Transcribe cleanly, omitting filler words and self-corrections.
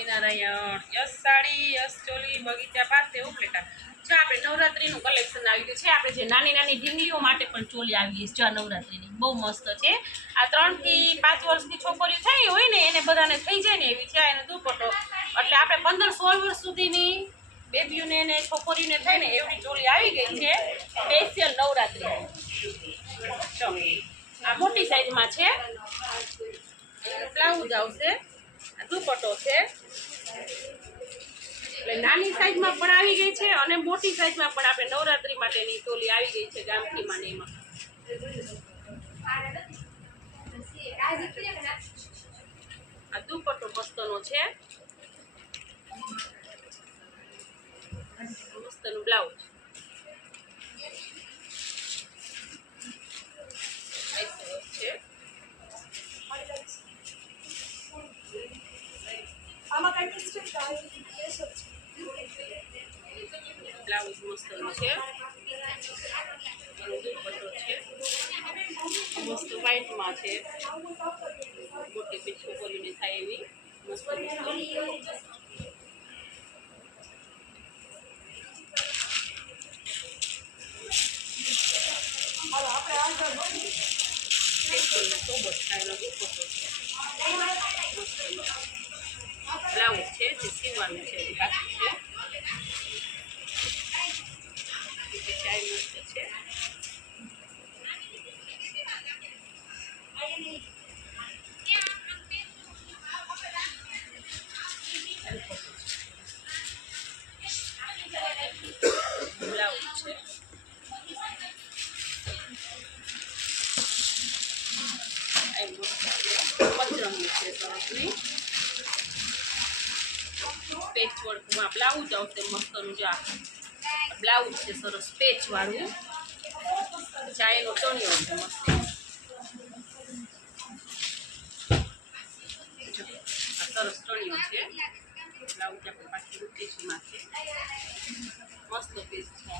Swaminarayan. Yes sari, yes choli, બગીચા પાસે ઉપલેટા. જો આપણે નવરાત્રીનું કલેક્શન આવી ગયું છે. આપણે જે નાની નાની ઢીંગલીઓ માટે પણ ચોલી આવી ગઈ છે. જો નવરાત્રીની બહુ મસ્ત છે. આ 3 થી 5 વર્ષની છોકરીઓ થઈ હોય ને એને બધાને થઈ જાય ને એવી છે એનો દુપટ્ટો. એટલે આપણે 15-16 વર્ષ સુધીની બેબીઓને ને છોકરીઓને થાય ને એવી ચોલી આવી ગઈ છે સ્પેશિયલ નવરાત્રી. આ મોટી સાઈઝમાં છે. બ્લાઉઝ આવશે, દુપટ્ટો છે. એટલે નાની સાઈઝમાં પણ આવી ગઈ છે અને મોટી સાઈઝમાં પણ આપણે નવરાત્રી માટેની ચોલી આવી ગઈ છે ગામઠીમાં ને એમાં. આ દુપટ્ટો મસ્તનો છે, મસ્તનું બ્લાઉઝ. છે બ્લાઉઝ મસ્તનો છે, દુપટ્ટો છે મસ્ત વ્હાઈટમાં છે. મોટી બી છોકરીને થાય એવી મસ્ત બ્લાઉઝ છે જે સીવવાનું છે બાકી છે. ચાય મસ્ત છે. બ્લાઉઝ છે. પચરંગી છે સરસની. પેચ વર્કમાં બ્લાઉઝ આવશે મસ્તનું. જો બ્લાઉઝ છે સરસ પેચ વાળું. ચાયનો ચણિયો છે મસ્ત. સરસ ચણિયો છે. બ્લાઉઝ આપણે પાછી રૂપીસમાં છે. મસ્ત પીસ છે.